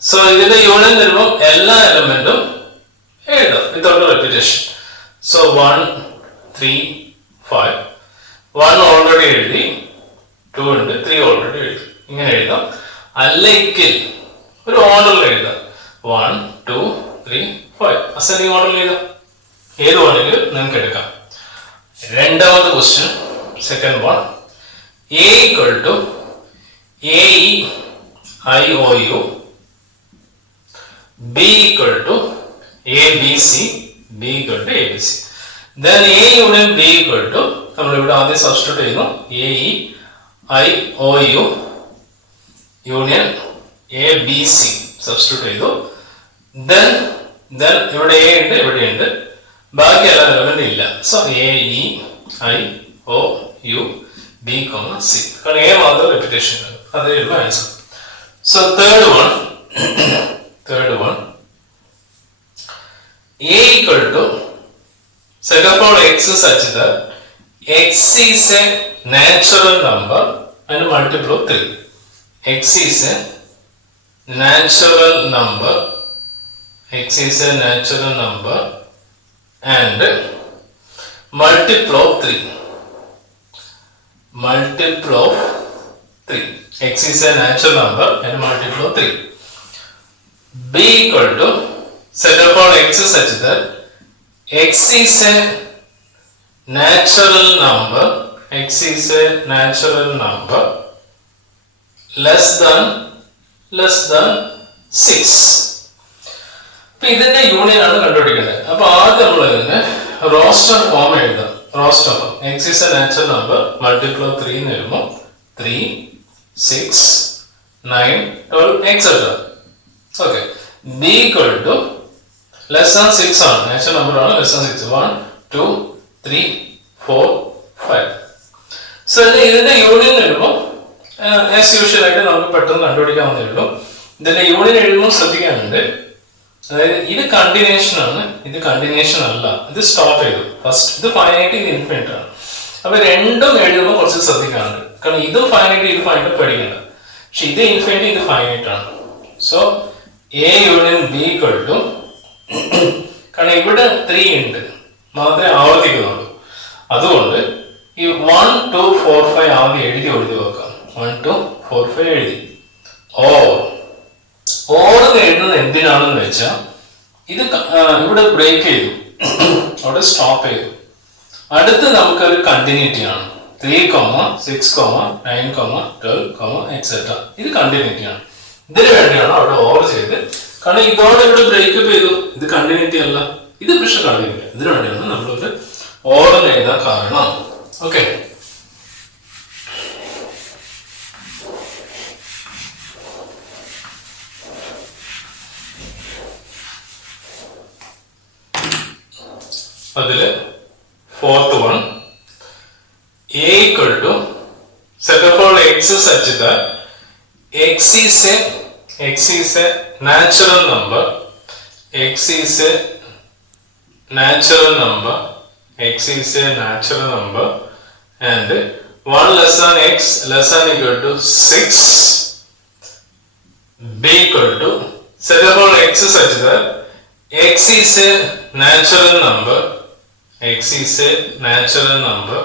So ഇതിന്റെ യൂണിയൻ വരുമ്പോൾ എല്ലാ എലമെന്റും എഴുതാം വിത്തൗട്ട് റെപ്പിറ്റേഷൻ. സോ 1 3 5 1 ഓൾറെഡി എഴുതി, 2 ഉണ്ട്, 3 ഓൾറെഡി എഴുതി. ഇങ്ങനെ എഴുതാം. അല്ലെങ്കിൽ ഒരു ഓർഡറിൽ എഴുതാം. 1 2 3 5 അസെൻഡിങ് ഓർഡറിൽ എഴുതാം. ഏത് വേണമെങ്കിലും നിങ്ങൾക്ക് എടുക്കാം. രണ്ടാമത്തെ question, second one, A equal to AEIOU, B equal to ABC. Then A union B equal to നമ്മൾ ഇവിടെ ആദ്യം സബ്സ്റ്റിറ്റ്യൂട്ട് ചെയ്യുന്നു. AEIOU യൂണിയൻ ABC സബ്സ്റ്റിറ്റ്യൂട്ട് ചെയ്തു. Then ഇവിടെ A ഉണ്ട്, ഇവിടെ ഉണ്ട്, ബാക്കി എല്ലാ എലമെന്റ് ഇല്ല. So AEIOU B, C. കാരണം A മാത്രം റെപ്പിറ്റേഷൻ ഉണ്ട്. അതേ ഉള്ള answer. So third one A equal to set of all x such that x is a natural number and multiple of 3. X is a natural number and multiple of 3. X is a natural number and multiple of 3. B equal to set of all x such that x is a natural number less than 6. അപ്പൊ ഇതിന്റെ യൂണിയൻ ആണ് കണ്ടുപിടിക്കേണ്ടത്. അപ്പൊ ആദ്യം നമ്മൾ ഇതിന്റെ റോസ്റ്റർ ഫോം എഴുതാം. Roster form X is a natural number multiply 3 എന്ന് വരുമ്പോൾ 3, 6, 9, 12 etcetera. Okay, B equal to less than 6 ആണ്, നാച്ചുറൽ നമ്പർ ആണ്, ലെസ് ദാൻ 6, 1, 2, 3, 4, 5. സോ ഇതിന്റെ യൂണിയൻ വരുമ്പോൾ ആസ് യൂഷ്വൽ ആയിട്ട് നമുക്ക് പെട്ടെന്ന് കണ്ടുപിടിക്കാവുന്നേ ഉള്ളൂ. ഇതിന്റെ യൂണിയൻ എഴുതുമ്പോൾ ശ്രദ്ധിക്കാനുണ്ട്, അതായത് ഇത് കണ്ടിന്യൂഷൻ ആണ്, ഇത് കണ്ടിന്യൂഷൻ അല്ല, ഇത് സ്റ്റോപ്പ് ചെയ്തു. ഫസ്റ്റ് ഇത് ഫൈനൈറ്റ്, ഇത് ഇൻഫിനിറ്റ് ആണ്. അപ്പൊ രണ്ടും എഴുതുമ്പോൾ കുറച്ച് ശ്രദ്ധിക്കാനുണ്ട്, കാരണം ഇതും ഫൈനൈറ്റ് ഇത് ഫൈനൈറ്റ് പഠിക്കണ്ട, പക്ഷെ ഇത് ഇൻഫിനിറ്റ് ഇത് ഫൈനൈറ്റ് ആണ്. So A union B equal to, കാരണം ഇവിടെ 3 ഉണ്ട് മാത്രമേ ആവർത്തിക്കുന്നുള്ളൂ, അതുകൊണ്ട് ഈ 1, 2, 4, 5 ആദ്യം എഴുതി വെക്കാം. 1, 2, 4, 5 എഴുതി. ഓർ എഴുതുന്നത് എന്തിനാണെന്ന് വെച്ചാൽ ഇത് ഇവിടെ ബ്രേക്ക് ചെയ്തു, അവിടെ സ്റ്റോപ്പ് ചെയ്തു. അടുത്ത് നമുക്കൊരു കണ്ടിന്യൂറ്റി ആണ്, 3, 6, 9, 12, എക്സെട്ര. ഇത് കണ്ടിന്യൂറ്റി ആണ്. ഇതിനു വേണ്ടിയാണ് അവിടെ ഓവർ ചെയ്ത്, കാരണം ഇതോടെ ഇവിടെ ബ്രേക്കപ്പ് ചെയ്തു, ഇത് കണ്ടിന്യൂറ്റി അല്ല, ഇത് പക്ഷെ കണ്ടിന്യൂറ്റി. ഇതിനു വേണ്ടിയാണ് നമ്മളൊരു ഓർഡർ എഴുതാൻ കാരണം. ഓക്കെ, അതില് 4th one, a equal to set of all x such that x is a natural number, x is a natural number, x is a natural number, and 1 less than x less than equal to 6. b equal to set of all x such that x is a natural number, x is a natural number,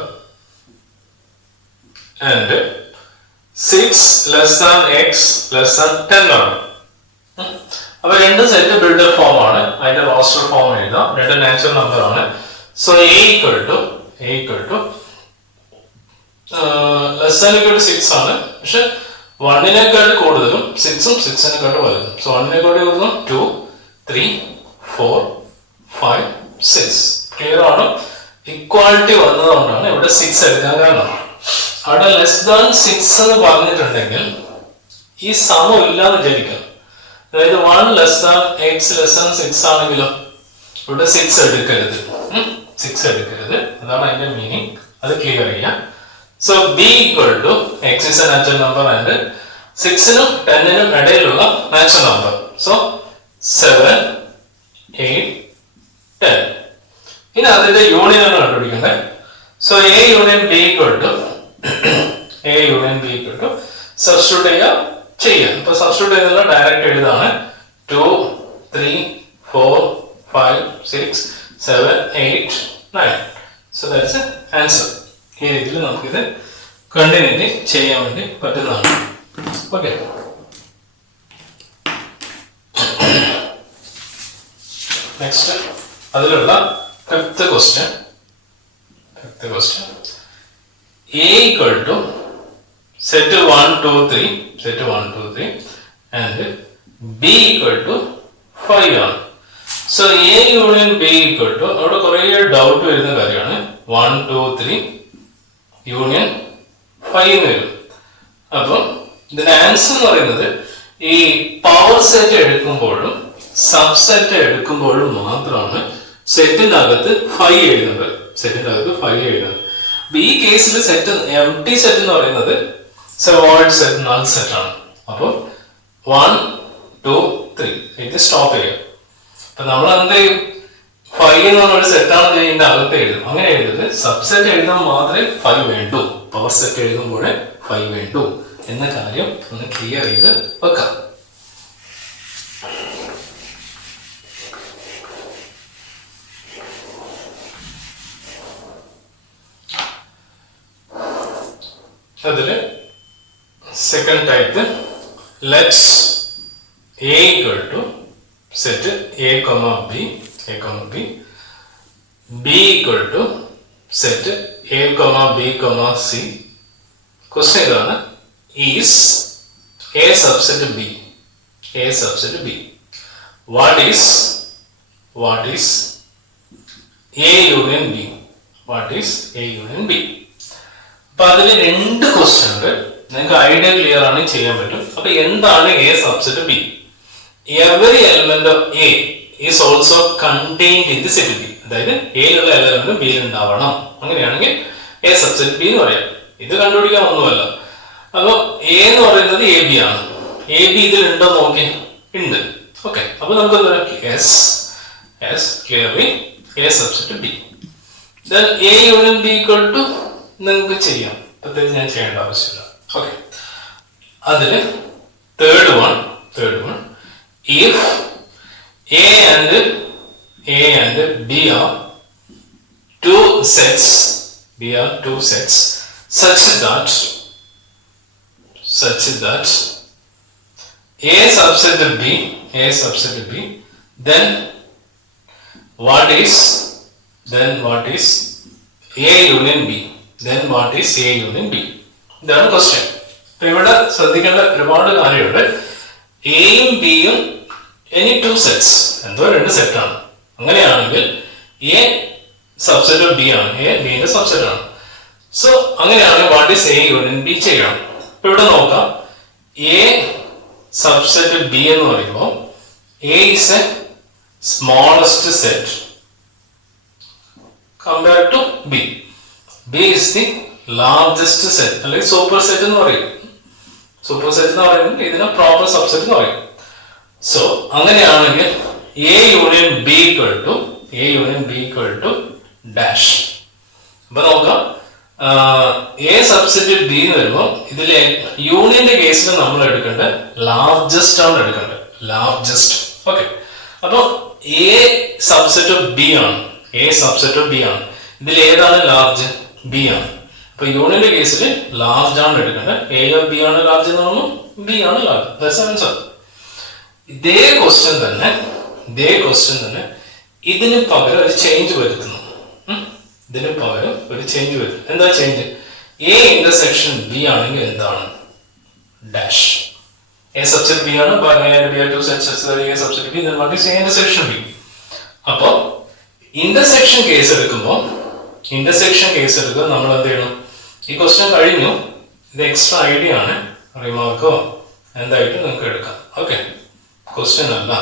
and 6 less than x less than 10 ആണ്. അപ്പൊ രണ്ട് സെറ്റ് ബിൽഡർ ഫോം ആണ്, അതിന്റെ റോസ്റ്റർ ഫോം എഴുതാം, രണ്ട് നാച്ചുറൽ നമ്പർ ആണ്. So a equal to less than equal to 6 ആണ്, പക്ഷെ 1നേക്കാൾ കൂടുതലും 6ഉം 6നേക്കാൾ വലുതും. സോ 1നേക്കാൾ കൂടുതലും 2, 3, 4, 5, 6. ക്ലിയർ ആണ്. ഇക്വാലിറ്റി വന്നതുകൊണ്ടാണ് ഇവിടെ 6 എടുക്കാൻ കാരണം. അവിടെ ലെസ് ദാൻ 6 എന്ന് പറഞ്ഞിട്ടുണ്ടെങ്കിൽ ഈ സമം ഇല്ലാന്ന് വിചാരിക്കാം, അതായത് 1 less than X less than 6 ആണെങ്കിലോ ഇവിടെ 6 എടുക്കരുത്, 6 എടുക്കരുത്, അതാണ് അതിന്റെ മീനിങ്. അത് ക്ലിയർ ചെയ്യാം. So B equal to X is a natural number and 6നും 10നും ഇടയിലുള്ള നാച്ചുറൽ നമ്പർ. സോ 7, 8, 10. ഇനി അതിന്റെ യൂണിയൻ ആണ് കണ്ടുപിടിക്കേണ്ടത്. So A union B equal to substitute ചെയ്യാം. ഇപ്പൊ സബ്സ്റ്റിറ്റ്യൂട്ട് ചെയ്തുള്ള ഡയറക്റ്റ് എഴുതാണ് 2, 3, 4, 5, 6, 7, 8, 9. So that's answer. ഈ രീതിയിൽ നമുക്കിത് കണ്ടിന്യൂറ്റി ചെയ്യാൻ വേണ്ടി പറ്റുന്നതാണ്. ഓക്കെ, നെക്സ്റ്റ് അതിലുള്ള fifth question. A equal to set 1, 2, 3 and B equal to 5 ആണ്. So A union B equal to, അവിടെ കുറേ ഡൗട്ട് വരുന്ന കാര്യമാണ്, 1, 2, 3 യൂണിയൻ 5 വരും. അപ്പം ഇതിന്റെ ആൻസർ എന്ന് പറയുന്നത് ഈ പവർ സെറ്റ് എടുക്കുമ്പോഴും സബ്സെറ്റ് എടുക്കുമ്പോഴും മാത്രമാണ് സെറ്റിന്റെ അകത്ത് 5 എഴുതുന്നത്. ഈ കേസിൽ സെറ്റ് എംപ്റ്റി സെറ്റ് എന്ന് പറയുന്നത് വോയിഡ് സെറ്റ്, നൾ സെറ്റ് ആണ്. അപ്പോൾ 1, 2, 3 ഇത് സ്റ്റോപ്പ് ചെയ്യും. അപ്പൊ നമ്മൾ എന്ത് ചെയ്യും, 5 എന്ന് പറഞ്ഞ ഒരു സെറ്റാണ് ഇതിന്റെ അകത്ത് എഴുതും. അങ്ങനെ എഴുതുന്നത് സബ്സെറ്റ് എഴുതുമ്പോൾ മാത്രമേ 5 വേണ്ടൂ, പവർ സെറ്റ് എഴുതുമ്പോഴേ 5 വേണ്ടൂ എന്ന കാര്യം ഒന്ന് ക്ലിയർ ചെയ്ത് വെക്കാം. അതില് second type, let's A equal to set A, B, B equal to set A, B, C. Question ഇതാണ്, is A subset B? What is what is A union B. What is A union B. അപ്പൊ അതിൽ രണ്ട് ക്വസ്റ്റ്യൻ ഉണ്ട്. നിങ്ങൾക്ക് ഐഡിയ ക്ലിയർ ആണ്, ചെയ്യാൻ പറ്റും. അപ്പൊ എന്താണ് A subset B? Every element of A is also contained in the set B. അതായത് എയിലുള്ള എല്ലാ എലമെന്റും ബിയിൽ ഉണ്ടാവണം. അങ്ങനെയാണെങ്കിൽ എ സബ്സെറ്റ് ബി എന്ന് പറയാം. ഇത് കണ്ടുപിടിക്കാൻ ഒന്നുമല്ല. അപ്പൊ എ എന്ന് പറയുന്നത് എ ബി ആണ്. എ ബി ഇതിൽ ഉണ്ടോ നോക്കി, ഉണ്ട്. ഓക്കെ, അപ്പൊ നമുക്ക് is clearly A subset B. Then A union B equal to നിങ്ങൾക്ക് ചെയ്യാം, പ്രത്യേകിച്ച് ഞാൻ ചെയ്യേണ്ട ആവശ്യമില്ല. ഓക്കെ, അതില് third one if A and B are two sets such that A subset B, then what is A union B? Then what is A union B? ഇതാണ് ക്വസ്റ്റ്യൻ. അപ്പൊ ഇവിടെ ശ്രദ്ധിക്കേണ്ട ഒരുപാട് കാര്യമുണ്ട്. എയും ബിയും എനി ടു സെറ്റ്സ്, എന്തോ രണ്ട് സെറ്റാണ്. അങ്ങനെയാണെങ്കിൽ എ സബ്സെറ്റ് ഓഫ് ബി ആണ്, എ ബിന്റെ സബ്സെറ്റ് ആണ്. സോ അങ്ങനെയാണെങ്കിൽ what is A union B ചെയ്യണം. ഇപ്പൊ ഇവിടെ നോക്കാം, എ സബ്സെറ്റ് ബി എന്ന് പറയുമ്പോൾ A is a smallest set compared to B. B is the largest set, അല്ലെങ്കിൽ സൂപ്പർ സെറ്റ് എന്ന് പറയും. സൂപ്പർ സെറ്റ് എന്ന് പറയുന്നത് ഇതിനെ പ്രോപ്പർ സബ്സെറ്റ് എന്ന് പറയും. സോ അങ്ങനെയാണെങ്കിൽ A union B equal to dash. അപ്പൊ നോക്കാം, എ സബ്സെറ്റ് ബി എന്ന് വരുമ്പോൾ ഇതിലെ യൂണിയന്റെ കേസിൽ നമ്മൾ എടുക്കേണ്ടത് ലാർജസ്റ്റ് ആണ് എടുക്കേണ്ടത്. ലാർജസ്റ്റ്. ഓക്കെ, അപ്പൊ എ സബ്സെറ്റ് ഓഫ് ബി ആണ്. ഇതിൽ ഏതാണ് ലാർജ്? ബി ആണ്. അപ്പൊ യൂണിയന്റെ കേസിൽ ലാർജ് ആണ് എടുക്കേണ്ടത്. എ ഓഫ് ബി ആണ് ലാർജ് എന്ന് പറയുമ്പോൾ ബി ആണ് ലാർജ്. That's answer. ഇതേ ക്വസ്റ്റ്യൻ തന്നെ ഇതിന് പകരം ഒരു ചേഞ്ച് വരുത്തുന്നു. എന്താ ചേഞ്ച്? എ ഇന്റർസെക്ഷൻ ബി ആണെങ്കിൽ എന്താണ്? ഡാഷ്. എ സബ്സെറ്റ് ബി ആണ്. Intersection B. അപ്പൊ ഇന്റർസെക്ഷൻ കേസ് എടുക്കുമ്പോൾ നമ്മൾ എന്ത് ചെയ്യണം? ഈ ക്വസ്റ്റ്യൻ കഴിഞ്ഞു. ഇത് എക്സ്ട്രാ ഐഡിയ ആണ്, റിമാർക്കോ എന്തായിട്ട് നിങ്ങൾക്ക് എടുക്കാം. ഓക്കെ, ക്വസ്റ്റ്യൻ അല്ല.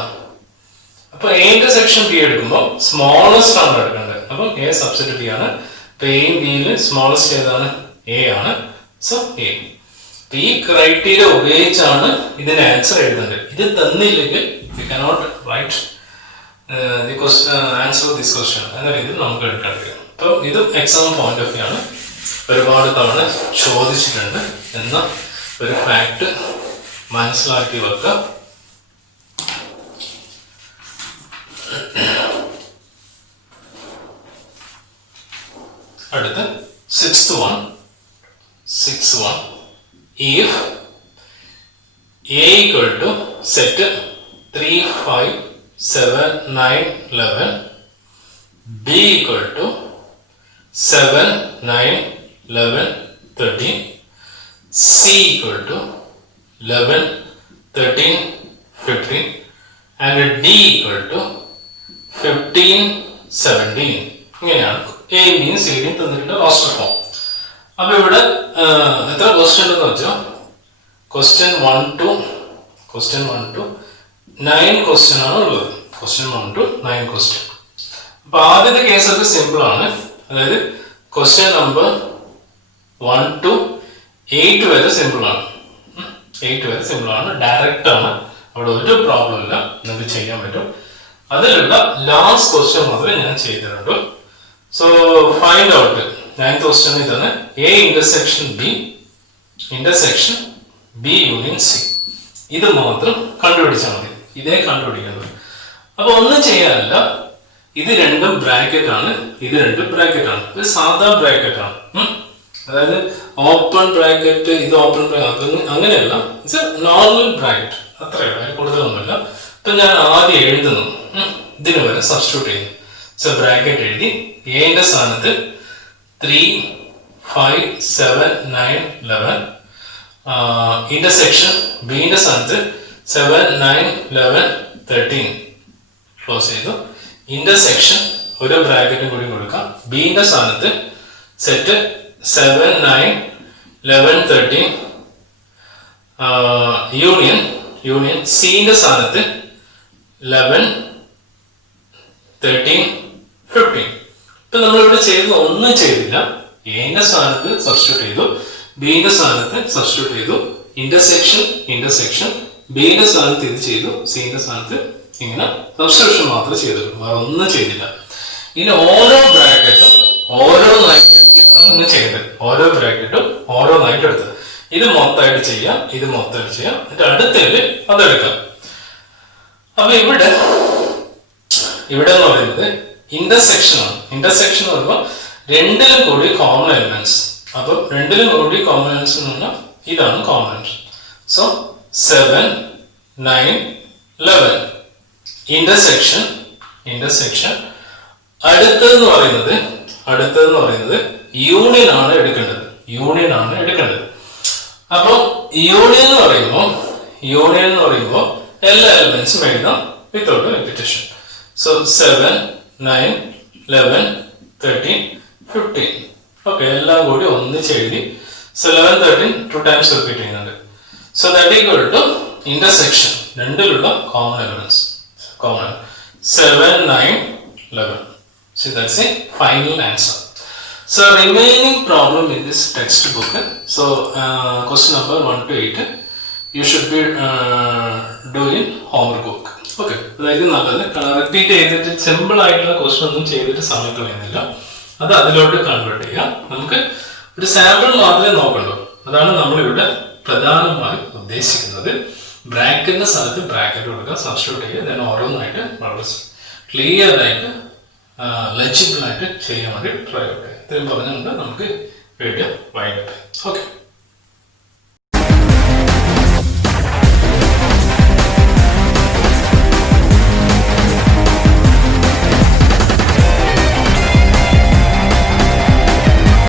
അപ്പൊ എ ഇന്റർസെക്ഷൻ ബി എടുക്കുമ്പോൾ സ്മോളസ്റ്റ് ആണ് എടുക്കേണ്ടത്. അപ്പൊ എ സബ്സെറ്റ് ബി ആണ്. അപ്പൊ എയും ബിയില് സ്മോളസ്റ്റ് ഏതാണ്? എ ആണ്. So A. ഈ ക്രൈറ്റീരിയ ഉപയോഗിച്ചാണ് ഇതിന്റെ ആൻസർ എഴുതേണ്ടത്. ഇത് തന്നില്ലെങ്കിൽ you cannot write the answer of this question എന്ന രീതിയിൽ നമുക്ക് എടുക്കേണ്ടി വരും. അപ്പൊ ഇത് എക്സാം പോയിന്റ് ഓഫ് വ്യൂ ആണ്. ഒരുപാട് തവണ ചോദിച്ചിട്ടുണ്ട് എന്ന ഒരു ഫാക്ട് മനസ്സിലാക്കി വെക്കുക. അടുത്ത six one if A equal to set 3, 5, 7, 9, 11, B equal to 7, 9, 11, 13, C equal to 11, 13, 15, and D equal to 15, 17. ഇങ്ങനെയാണ് എയും ബിയും സിയും തന്നിട്ട് റോസ്റ്റർ ഫോം. അപ്പൊ ഇവിടെ എത്ര ക്വസ്റ്റ്യൻ ഉണ്ടെന്ന് വെച്ചാൽ ക്വസ്റ്റ്യൻ 1 to 9 ക്വസ്റ്റ്യൻ ആണ് ഉള്ളത്. Question 1 to 9 question. അപ്പൊ ആദ്യത്തെ കേസൊക്കെ സിമ്പിൾ ആണ്. അതായത് ക്വസ്റ്റ്യൻ നമ്പർ 1 to 8 വരെ സിമ്പിൾ ആണ്. ഡയറക്റ്റ് ആണ്. അവിടെ ഒരു പ്രോബ്ലം ഇല്ല, നിങ്ങൾക്ക് ചെയ്യാൻ പറ്റും. അതിലുള്ള ലാസ്റ്റ് ക്വസ്റ്റ്യൻ മാത്രമേ ഞാൻ ചെയ്തിട്ടുള്ളൂ. So find out 9th question ഇതാണ്. A intersection B union C. ഇത് മാത്രം കണ്ടുപിടിച്ചാൽ മതി. ഇതേ കണ്ടുപിടിക്കുന്നത്. അപ്പൊ ഒന്നും ചെയ്യാനില്ല. ഇത് രണ്ടും ബ്രാക്കറ്റ് ആണ്, ഇത് സാധാ ബ്രാക്കറ്റ് ആണ്. അതായത് ഓപ്പൺ ബ്രാക്കറ്റ്, ഇത് ഓപ്പൺ ബ്രാക്കറ്റ് അങ്ങനെയല്ല. ഇറ്റ്സ് നോർമൽ ബ്രാക്കറ്റ്, അത്രയല്ല, കൂടുതലൊന്നുമില്ല. ഇപ്പൊ ഞാൻ ആദ്യം എഴുതുന്നു, ഇതിന് വരെ സബ്സ്റ്റിറ്റ്യൂട്ട് ചെയ്യുന്നു. സോ ബ്രാക്കറ്റ് എഴുതി എന്റെ സ്ഥാനത്ത് 3, 5, 7, 9, 11. ഇന്റർസെക്ഷൻ ബിന്റെ സ്ഥാനത്ത് 7, 9, 11, 13 ക്ലോസ് ചെയ്തു. ഇന്റർസെക്ഷൻ ഒരു ബ്രാക്കറ്റും കൂടി കൊടുക്കാം. ബിന്റെ സ്ഥാനത്ത് സെറ്റ് 7, 9, 11, 13 യൂണിയൻ സിന്റെ സ്ഥാനത്ത് 11, 13, 15. ഇപ്പൊ നമ്മളിവിടെ ചെയ്തത് ഒന്നും ചെയ്തില്ല. എന്റെ സ്ഥാനത്ത് സബ്സ്റ്റിറ്റ്യൂട്ട് ചെയ്തു, ബിന്റെ സ്ഥാനത്ത് സബ്സ്റ്റിറ്റ്യൂട്ട് ചെയ്തു, ഇന്റർസെക്ഷൻ ബിന്റെ സ്ഥാനത്ത് ഇത് ചെയ്തു, സിന്റെ സ്ഥാനത്ത് ഇങ്ങനെ സബ്സ്റ്റിറ്റ്യൂഷൻ മാത്രമേ ചെയ്തിട്ടുള്ളൂ, വേറെ ഒന്നും ചെയ്തില്ല. ഇനി ഓരോ ബ്രാക്കറ്റും ഓരോന്നായിട്ട് എടുത്തിട്ടാണ് ഇങ്ങനെ ചെയ്തത്. ഓരോ ബ്രാക്കറ്റും ഓരോന്നായിട്ട് എടുത്തത്. ഇത് മൊത്തമായിട്ട് ചെയ്യാം, ഇത് മൊത്തമായിട്ട് ചെയ്യാം, എന്നിട്ട് അടുത്തതില് അതെടുക്കാം. അപ്പൊ ഇവിടെ എന്ന് പറയുന്നത് ഇന്റർസെക്ഷൻ ആണ്. ഇന്റർസെക്ഷൻ എന്ന് പറയുമ്പോൾ രണ്ടിലും കൂടി കോമൺ എലിമെന്റ്സ്. അപ്പൊ രണ്ടിലും കൂടി കോമൺ എലിമെന്റ്സ് എന്ന് പറഞ്ഞാൽ ഇതാണ് കോമൺ എലിമെന്റ്. So 7, 9, 11 intersection. അടുത്തതെന്ന് പറയുന്നത് യൂണിയൻ ആണ് എടുക്കേണ്ടത്. അപ്പൊ യൂണിയൻ എന്ന് പറയുമ്പോൾ എല്ലാ എലിമെന്റ്സും എഴുതാം വിത്തൗട്ട് റിപ്പീറ്റേഷൻ. സോ 7, 9, 11, 13, 15. ഓക്കെ, എല്ലാം കൂടി ഒന്നിച്ച് എഴുതി. സോ 11, 13 2 times റിപ്പീറ്റ് ചെയ്യുന്നുണ്ട്. So that equal to intersection രണ്ടിലുള്ള common elements. 7, 9, 11. So that's a final answer. So remaining problem in this textbook. So question number 1 to 8 you should be doing homework book. Okay, അതായത് നല്ലത് റിപ്പീറ്റ് ചെയ്തിട്ട് സിമ്പിൾ ആയിട്ടുള്ള ക്വസ്റ്റൻ ഒന്നും ചെയ്തിട്ട് സമയം കളയുന്നില്ല. അത് അതിലോട്ട് കൺവേർട്ട് ചെയ്യാം. നമുക്ക് ഒരു സാമ്പിൾ മാത്രമേ നോക്കണ്ടൂ. അതാണ് നമ്മളിവിടെ പ്രധാനമായും ഉദ്ദേശിക്കുന്നത്. ബ്രാക്കറ്റിന്റെ സ്ഥലത്ത് ബ്രാക്കറ്റ് കൊടുക്കുക, സബ്സ്റ്റിറ്റ്യൂട്ട് ചെയ്യുക, then ഓരോന്നായിട്ട് വളരെ ക്ലിയർ ആയിട്ട് ലെജിബിൾ ആയിട്ട് ചെയ്യാൻ വേണ്ടി ട്രൈ ചെയ്യുക. ഇത്രയും പറഞ്ഞുകൊണ്ട് നമുക്ക് വീഡിയോ വൈൻഡപ്പ്. ഓക്കെ.